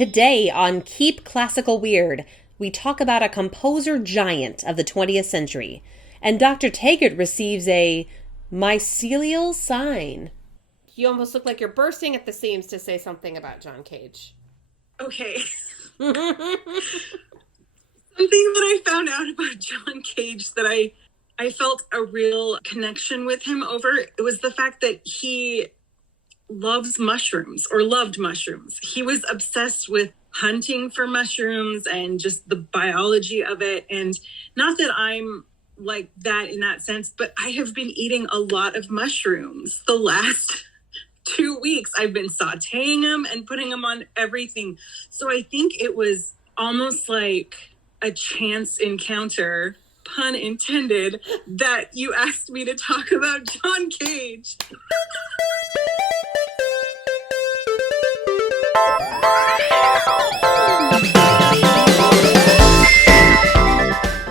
Today on Keep Classical Weird, we talk about a composer giant of the 20th century, and Dr. Taggart receives a mycelial sign. You almost look like you're bursting at the seams to say something about John Cage. Okay. Something that I found out about John Cage that I felt a real connection with him over, it was the fact that he loves mushrooms or loved mushrooms. He was obsessed with hunting for mushrooms and just the biology of it. And not that I'm like that in that sense, but I have been eating a lot of mushrooms the last 2 weeks. I've been sauteing them and putting them on everything. So I think it was almost like a chance encounter, pun intended, that you asked me to talk about John Cage.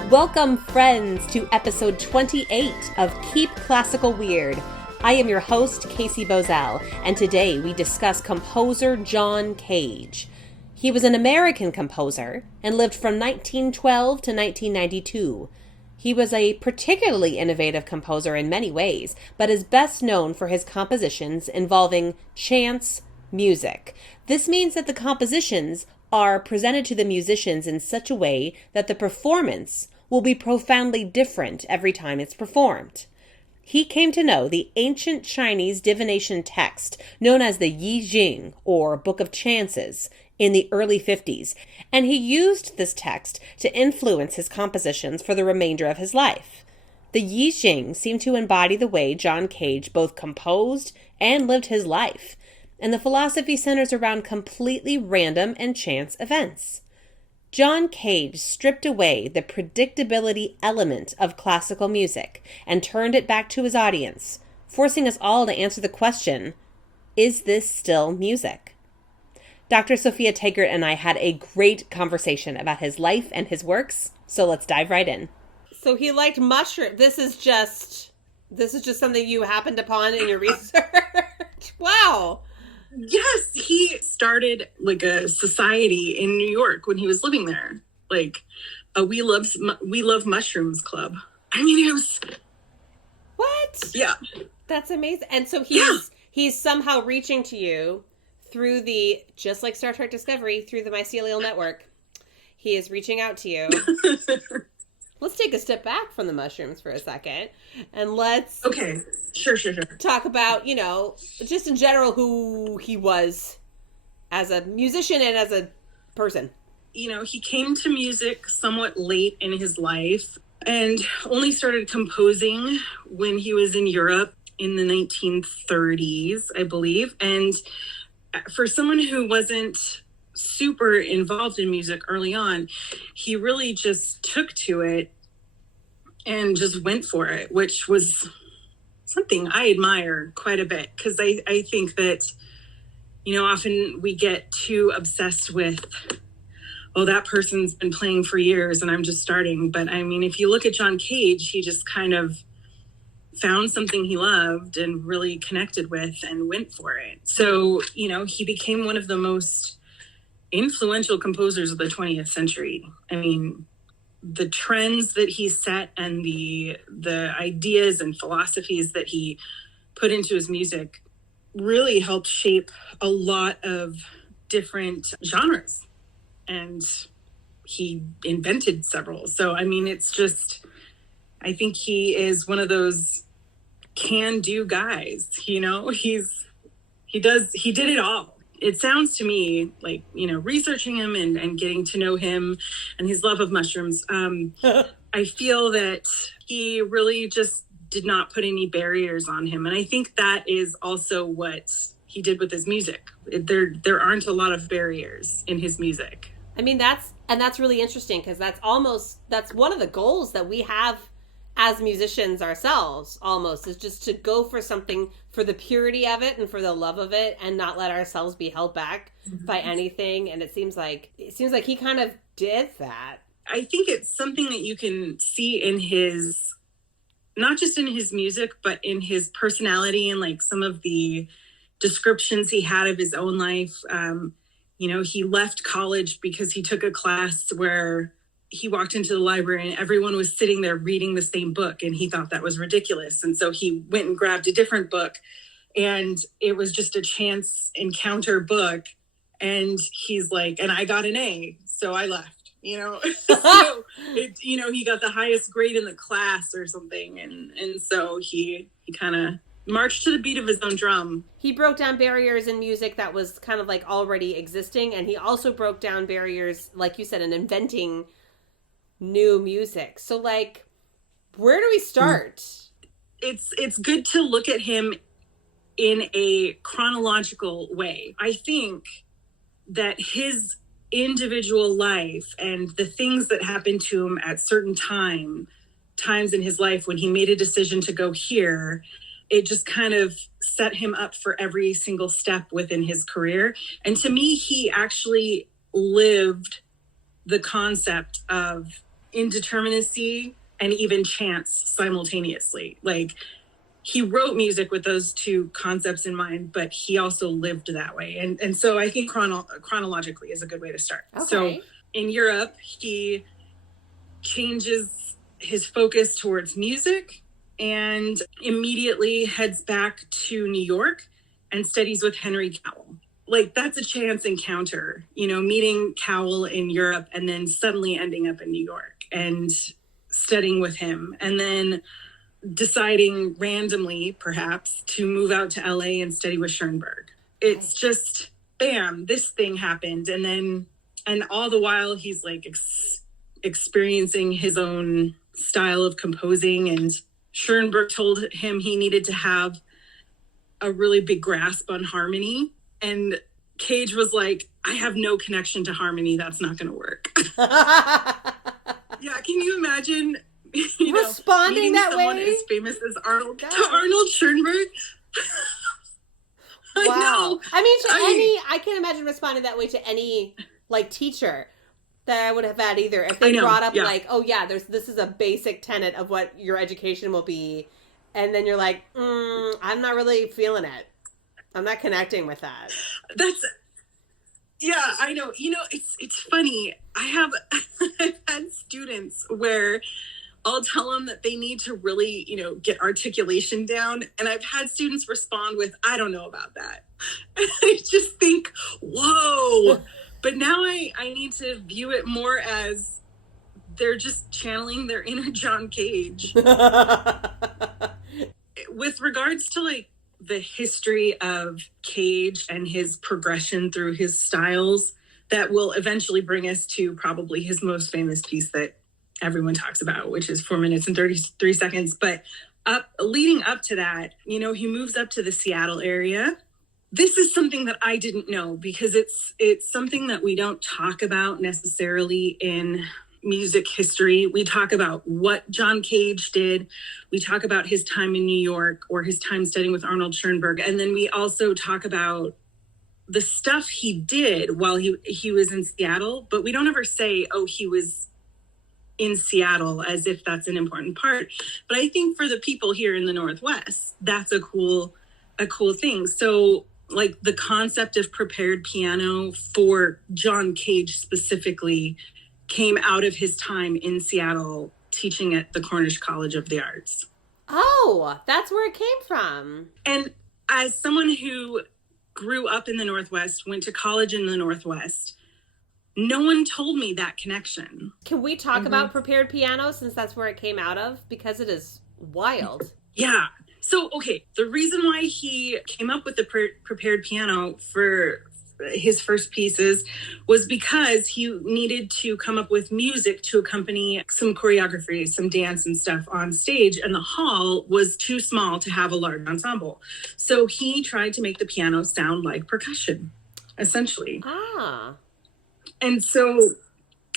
Welcome, friends, to episode 28 of Keep Classical Weird. I am your host, Casey Bozell, and today we discuss composer John Cage. He was an American composer and lived from 1912 to 1992. He was a particularly innovative composer in many ways, but is best known for his compositions involving chance music. This means that the compositions are presented to the musicians in such a way that the performance will be profoundly different every time it's performed. He came to know the ancient Chinese divination text known as the Yi Jing, or Book of Chances, in the early 50s, and he used this text to influence his compositions for the remainder of his life. The Yi Jing seemed to embody the way John Cage both composed and lived his life, and the philosophy centers around completely random and chance events. John Cage stripped away the predictability element of classical music and turned it back to his audience, forcing us all to answer the question, is this still music? Dr. Sophia Taggart and I had a great conversation about his life and his works, so let's dive right in. So he liked mushroom. This is just something you happened upon in your research. Wow. Yes, he started like a society in New York when he was living there, like a We Love Mushrooms club. I mean, it was what? Yeah, that's amazing. And so he's somehow reaching to you through the, just like Star Trek Discovery, through the mycelial network. He is reaching out to you. Let's take a step back from the mushrooms for a second, and let's sure talk about, just in general who he was as a musician and as a person. He came to music somewhat late in his life and only started composing when he was in Europe in the 1930s, I believe. And for someone who wasn't super involved in music early on, he really just took to it and just went for it, which was something I admire quite a bit, because I think that, often we get too obsessed with, oh, that person's been playing for years and I'm just starting. But I mean, if you look at John Cage, he just kind of found something he loved and really connected with and went for it. So, he became one of the most influential composers of the 20th century. I mean, the trends that he set and the ideas and philosophies that he put into his music really helped shape a lot of different genres. And he invented several. So, I mean, it's just, I think he is one of those can-do guys, he did it all. It sounds to me like, researching him and getting to know him and his love of mushrooms, I feel that he really just did not put any barriers on him. And I think that is also what he did with his music. There aren't a lot of barriers in his music. I mean, that's really interesting, because that's one of the goals that we have as musicians ourselves, almost, is just to go for something for the purity of it and for the love of it, and not let ourselves be held back by anything. And it seems like he kind of did that. I think it's something that you can see in his, not just in his music, but in his personality and like some of the descriptions he had of his own life. He left college because he took a class where he walked into the library and everyone was sitting there reading the same book, and he thought that was ridiculous. And so he went and grabbed a different book, and it was just a chance encounter book. And he's like, and I got an A, so I left. So he got the highest grade in the class or something, and so he kind of marched to the beat of his own drum. He broke down barriers in music that was kind of like already existing, and he also broke down barriers, like you said, in inventing new music. So, like, where do we start? It's good to look at him in a chronological way. I think that his individual life and the things that happened to him at certain times in his life when he made a decision to go here, it just kind of set him up for every single step within his career. And to me, he actually lived the concept of indeterminacy and even chance simultaneously. Like, he wrote music with those two concepts in mind, but he also lived that way. And so I think chronologically is a good way to start. Okay. So in Europe, he changes his focus towards music and immediately heads back to New York and studies with Henry Cowell. Like, that's a chance encounter, meeting Cowell in Europe and then suddenly ending up in New York and studying with him. And then deciding randomly, perhaps, to move out to LA and study with Schoenberg. It's just, bam, this thing happened. And all the while he's like experiencing his own style of composing. And Schoenberg told him he needed to have a really big grasp on harmony. And Cage was like, I have no connection to harmony. That's not going to work. Yeah, can you imagine responding that someone way? as famous as Arnold Schoenberg? Wow. I can't imagine responding that way to any like teacher that I would have had either. If they brought up like, oh yeah, this is a basic tenet of what your education will be, and then you're like, I'm not really feeling it. I'm not connecting with that. Yeah, I know. It's funny. I've had students where I'll tell them that they need to really, get articulation down. And I've had students respond with, I don't know about that. And I just think, whoa. But now I need to view it more as they're just channeling their inner John Cage. With regards to like the history of Cage and his progression through his styles, that will eventually bring us to probably his most famous piece that everyone talks about, which is 4 minutes and 33 seconds. But leading up to that, he moves up to the Seattle area. This is something that I didn't know because it's something that we don't talk about necessarily in music history. We talk about what John Cage did. We talk about his time in New York or his time studying with Arnold Schoenberg. And then we also talk about the stuff he did while he was in Seattle, but we don't ever say, oh, he was in Seattle, as if that's an important part. But I think for the people here in the Northwest, that's a cool thing. So like the concept of prepared piano for John Cage specifically came out of his time in Seattle teaching at the Cornish College of the Arts. Oh, that's where it came from. And as someone who grew up in the Northwest, went to college in the Northwest, no one told me that connection. Can we talk about prepared piano since that's where it came out of? Because it is wild. Yeah. So, okay, the reason why he came up with the prepared piano for his first pieces was because he needed to come up with music to accompany some choreography, some dance and stuff on stage, and the hall was too small to have a large ensemble. So he tried to make the piano sound like percussion, essentially. And so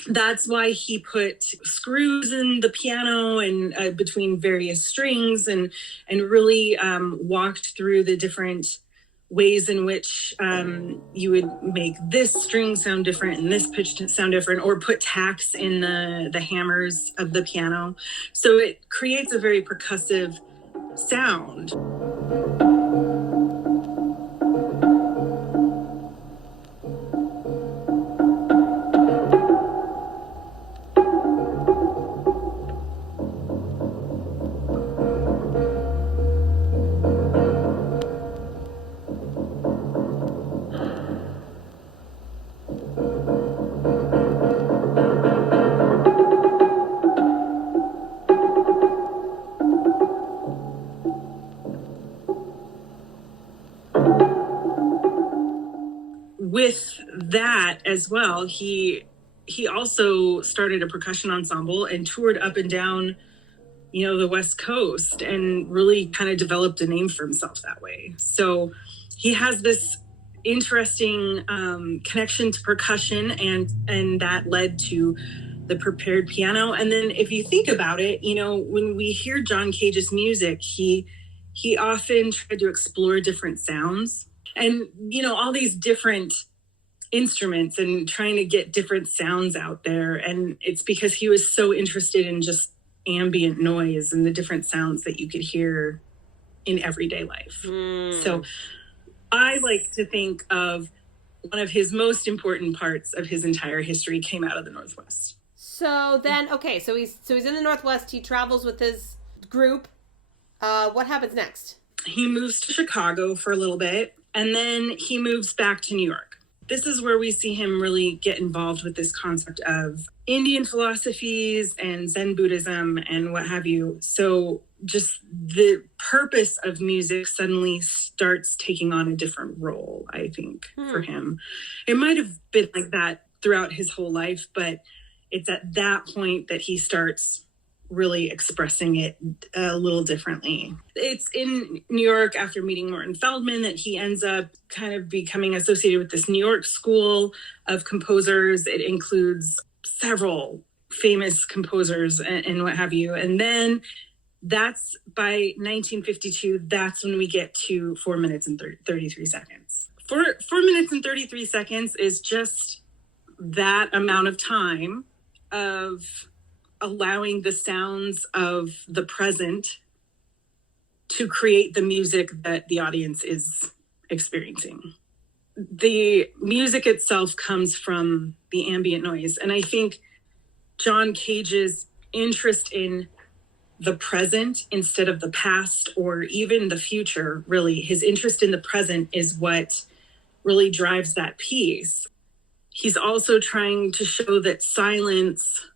that's why he put screws in the piano and between various strings and really walked through the different ways in which you would make this string sound different and this pitch sound different, or put tacks in the hammers of the piano. So it creates a very percussive sound. with that as well, he also started a percussion ensemble and toured up and down, the West Coast, and really kind of developed a name for himself that way. So he has this interesting connection to percussion, and that led to the prepared piano. And then if you think about it, when we hear John Cage's music, he often tried to explore different sounds and, all these different instruments and trying to get different sounds out there. And it's because he was so interested in just ambient noise and the different sounds that you could hear in everyday life. So I like to think of one of his most important parts of his entire history came out of the Northwest. So then, okay, so he's in the Northwest. He travels with his group. What happens next? He moves to Chicago for a little bit, and then he moves back to New York. This is where we see him really get involved with this concept of Indian philosophies and Zen Buddhism and what have you. So just the purpose of music suddenly starts taking on a different role, I think, for him. It might have been like that throughout his whole life, but it's at that point that he starts really expressing it a little differently. It's in New York after meeting Morton Feldman that he ends up kind of becoming associated with this New York school of composers. It includes several famous composers and what have you. And then that's by 1952, that's when we get to 4 minutes and 33 seconds. 4 minutes and 33 seconds is just that amount of time of allowing the sounds of the present to create the music that the audience is experiencing. The music itself comes from the ambient noise. And I think John Cage's interest in the present instead of the past or even the future, really, his interest in the present is what really drives that piece. He's also trying to show that silence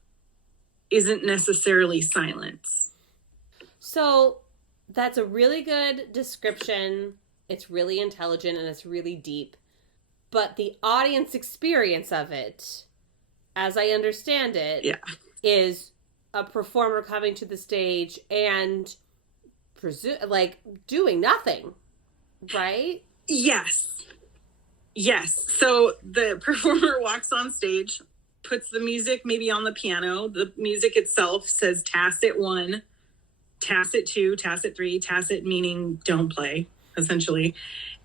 isn't necessarily silence. So that's a really good description. It's really intelligent and it's really deep. But the audience experience of it, as I understand it, is a performer coming to the stage and doing nothing, right? Yes. So the performer walks on stage, puts the music maybe on the piano. The music itself says tacit 1, tacit 2, tacit 3, tacit meaning don't play, essentially.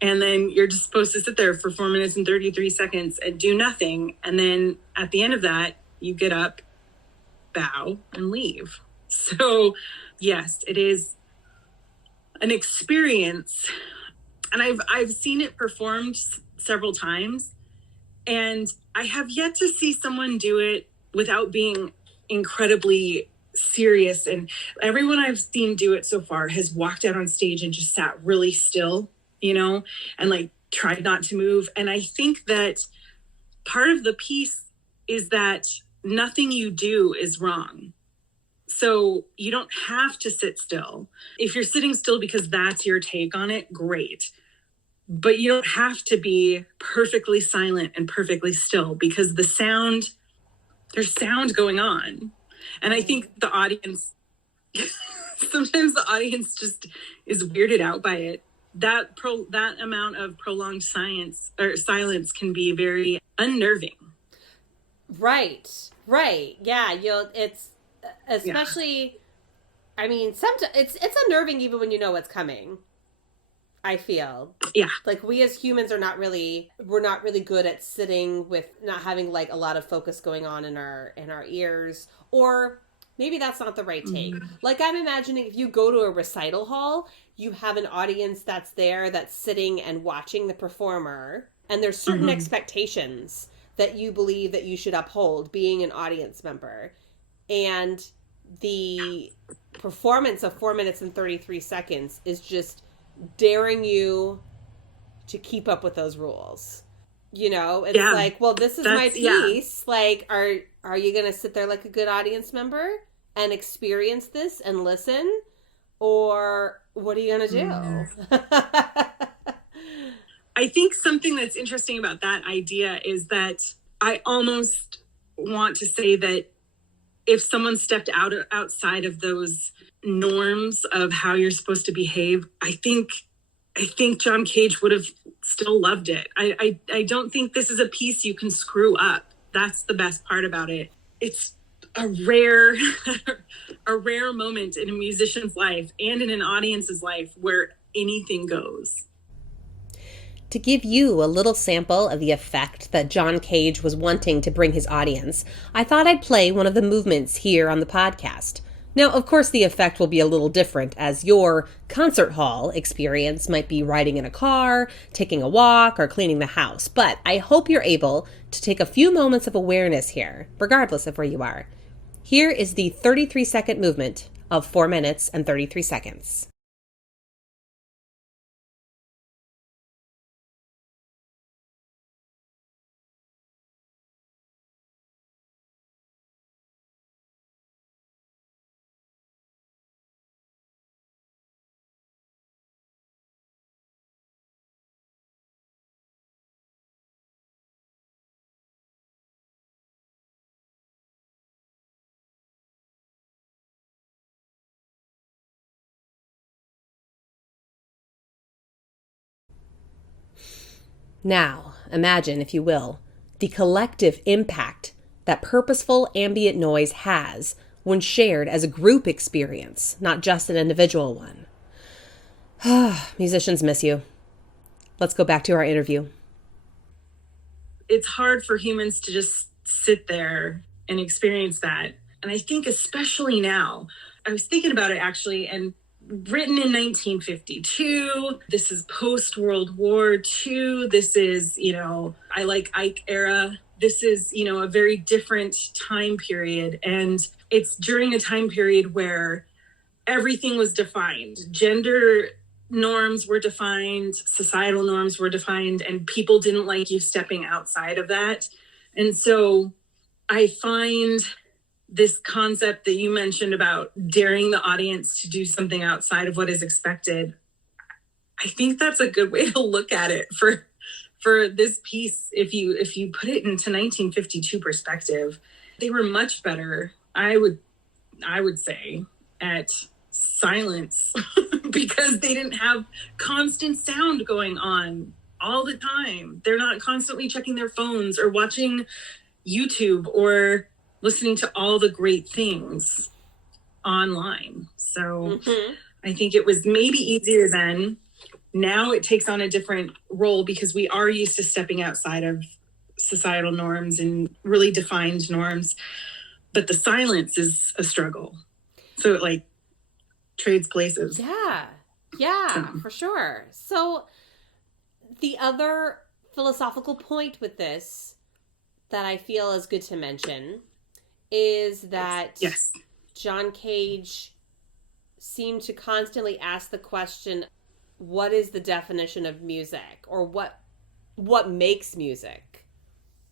And then you're just supposed to sit there for 4 minutes and 33 seconds and do nothing. And then at the end of that, you get up, bow, and leave. So yes, it is an experience. And I've seen it performed several times. And I have yet to see someone do it without being incredibly serious. And everyone I've seen do it so far has walked out on stage and just sat really still, and tried not to move. And I think that part of the piece is that nothing you do is wrong. So you don't have to sit still. If you're sitting still because that's your take on it, great. But you don't have to be perfectly silent and perfectly still because there's sound going on. And I think the audience, sometimes the audience just is weirded out by it. That amount of prolonged silence can be very unnerving. Right. Yeah. It's especially, I mean, sometimes it's unnerving even when you know what's coming. I feel. Yeah. Like we as humans we're not really good at sitting with not having a lot of focus going on in our ears, or maybe that's not the right take. Like I'm imagining if you go to a recital hall, you have an audience that's there that's sitting and watching the performer, and there's certain expectations that you believe that you should uphold being an audience member. And the performance of 4 minutes and 33 seconds is just daring you to keep up with those rules. It's well, this is my piece. Yeah. Are you going to sit there like a good audience member and experience this and listen? Or what are you going to do? I think something that's interesting about that idea is that I almost want to say that if someone stepped outside of those norms of how you're supposed to behave, I think John Cage would have still loved it. I don't think this is a piece you can screw up. That's the best part about it. It's a rare a rare moment in a musician's life and in an audience's life where anything goes. To give you a little sample of the effect that John Cage was wanting to bring his audience, I thought I'd play one of the movements here on the podcast. Now, of course, the effect will be a little different, as your concert hall experience might be riding in a car, taking a walk, or cleaning the house, but I hope you're able to take a few moments of awareness here, regardless of where you are. Here is the 33-second movement of 4 minutes and 33 seconds. Now, imagine, if you will, the collective impact that purposeful ambient noise has when shared as a group experience, not just an individual one. Musicians miss you. Let's go back to our interview. It's hard for humans to just sit there and experience that. And I think especially now, I was thinking about it actually, and written in 1952. This is post-World War II. This is, I like Ike era. This is, a very different time period. And it's during a time period where everything was defined. Gender norms were defined, societal norms were defined, and people didn't like you stepping outside of that. And so I find this concept that you mentioned about daring the audience to do something outside of what is expected, I think that's a good way to look at it for this piece. If you put it into 1952 perspective, they were much better, I would say, at silence because they didn't have constant sound going on all the time. They're not constantly checking their phones or watching YouTube or listening to all the great things online. So I think it was maybe easier then. Now it takes on a different role because we are used to stepping outside of societal norms and really defined norms. But the silence is a struggle. So it trades places. Yeah, for sure. So the other philosophical point with this that I feel is good to mention is that John Cage seemed to constantly ask the question, what is the definition of music? Or what makes music,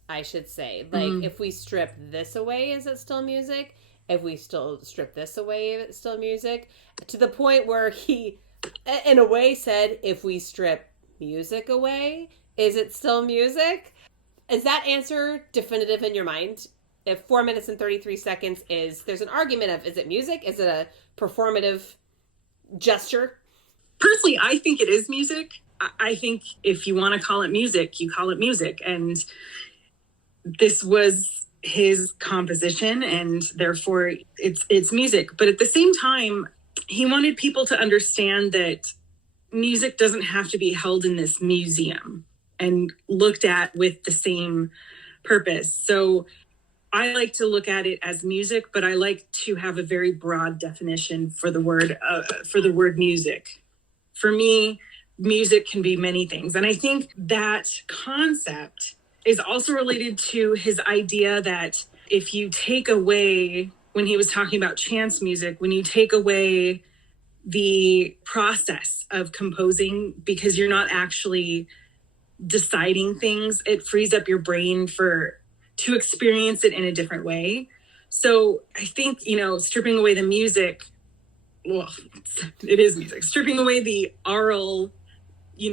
I should say. If we strip this away, is it still music? If we still strip this away, is it still music? To the point where he, in a way, said, if we strip music away, is it still music? Is that answer definitive in your mind? If 4 minutes and 33 seconds there's an argument of, is it music? Is it a performative gesture? Personally, I think it is music. I think if you want to call it music, you call it music. And this was his composition, and therefore it's music. But at the same time, he wanted people to understand that music doesn't have to be held in this museum and looked at with the same purpose. So I like to look at it as music, but I like to have a very broad definition for the word music. For me, music can be many things. And I think that concept is also related to his idea that if you take away, when he was talking about chance music, when you take away the process of composing, because you're not actually deciding things, it frees up your brain to experience it in a different way. So I think, stripping away the music, well, it is music. Stripping away the aural,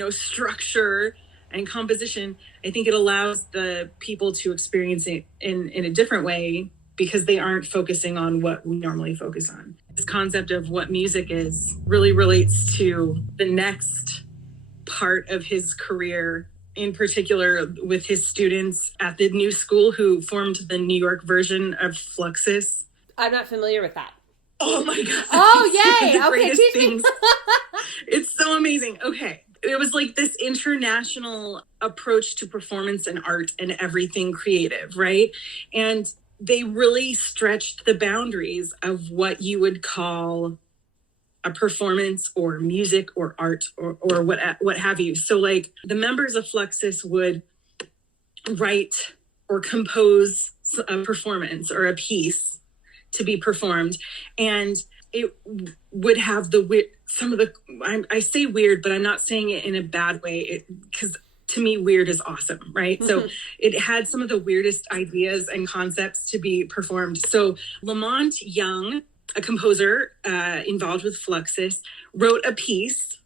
structure and composition, I think it allows the people to experience it in a different way because they aren't focusing on what we normally focus on. This concept of what music is really relates to the next part of his career, in particular with his students at the New School who formed the New York version of Fluxus. I'm not familiar with that. Oh my God. Oh, yay. The Okay, greatest teach me. things. It's so amazing. Okay. It was like this international approach to performance and art and everything creative, right? And they really stretched the boundaries of what you would call a performance or music or art or what have you. So like the members of Fluxus would write or compose a performance or a piece to be performed, and it would have some of the, I say weird, but I'm not saying it in a bad way, because to me, weird is awesome, right? Mm-hmm. So it had some of the weirdest ideas and concepts to be performed. So Lamont Young, a composer involved with Fluxus, wrote a piece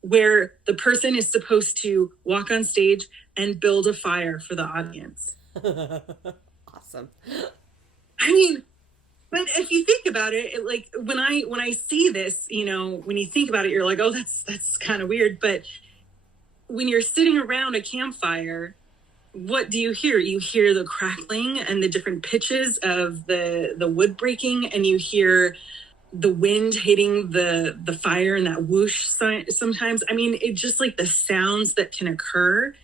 where the person is supposed to walk on stage and build a fire for the audience. Awesome. I mean, but if you think about it, like when I see this, you know, when you think about it, you're like, oh, that's kind of weird. But when you're sitting around a campfire, what do you hear? You hear the crackling and the different pitches of the wood breaking, and you hear the wind hitting the fire and that whoosh sometimes. I mean, it just like the sounds that can occur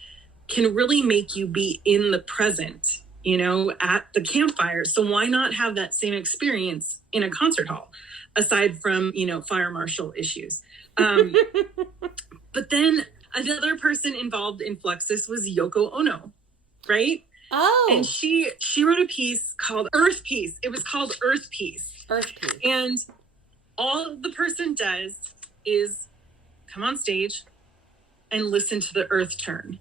can really make you be in the present, you know, at the campfire. So why not have that same experience in a concert hall, aside from, you know, fire marshal issues? But then another person involved in Fluxus was Yoko Ono, right? Oh. And she wrote a piece called Earth Piece. It was called Earth Piece. Earth Piece. And all the person does is come on stage and listen to the earth turn.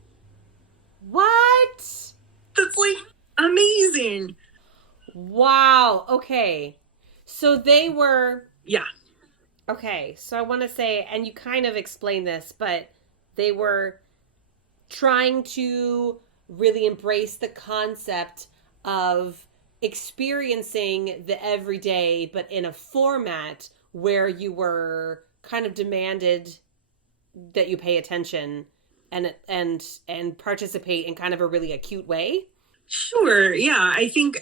What? That's like amazing. Wow. Okay. So they were... Yeah. Okay. So I want to say, and you kind of explained this, but they were trying to really embrace the concept of experiencing the everyday, but in a format where you were kind of demanded that you pay attention and participate in kind of a really acute way. Sure. Yeah. I think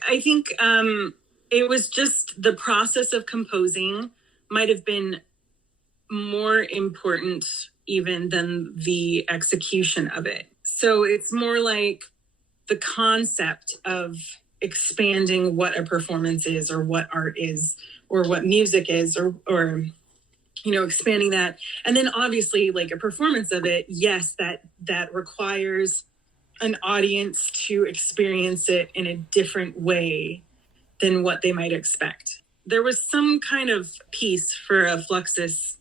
it was just the process of composing might have been more important even than the execution of it. So it's more like the concept of expanding what a performance is or what art is or what music is or you know, expanding that. And then obviously like a performance of it, yes, that requires an audience to experience it in a different way than what they might expect. There was some kind of piece for a Fluxus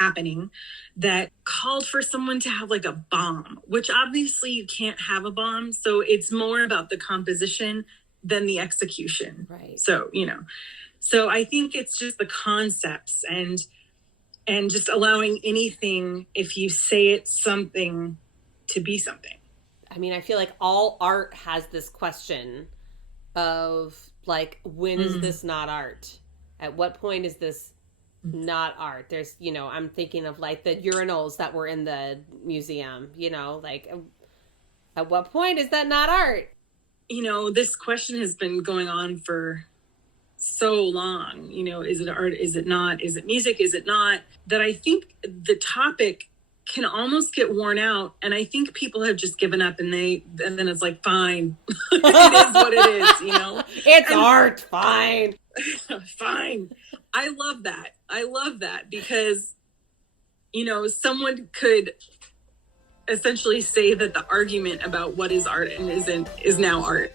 happening that called for someone to have like a bomb, which obviously you can't have a bomb. So it's more about the composition than the execution. Right. So, you know, so I think it's just the concepts and just allowing anything, if you say it's something, to be something. I mean, I feel like all art has this question of like, when is this not art? At what point is this not art? There's, you know, I'm thinking of like the urinals that were in the museum, you know, like at what point is that not art? You know, this question has been going on for so long. You know, is it art? Is it not? Is it music? Is it not? That I think the topic can almost get worn out, and I think people have just given up, and then it's like, fine, it is what it is. You know, it's art. Fine. Fine. I love that because, you know, someone could essentially say that the argument about what is art and isn't is now art.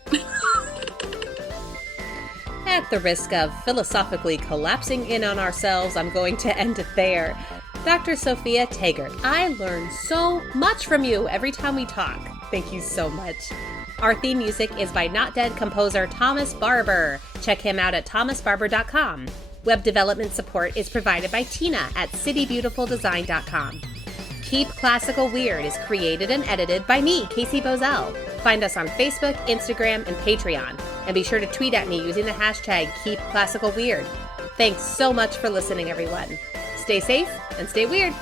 At the risk of philosophically collapsing in on ourselves, I'm going to end it there. Dr. Sophia Taggart, I learn so much from you every time we talk. Thank you so much. Our theme music is by Not Dead composer Thomas Barber. Check him out at thomasbarber.com. Web development support is provided by Tina at citybeautifuldesign.com. Keep Classical Weird is created and edited by me, Casey Bozell. Find us on Facebook, Instagram, and Patreon. And be sure to tweet at me using the hashtag #KeepClassicalWeird. Thanks so much for listening, everyone. Stay safe and stay weird.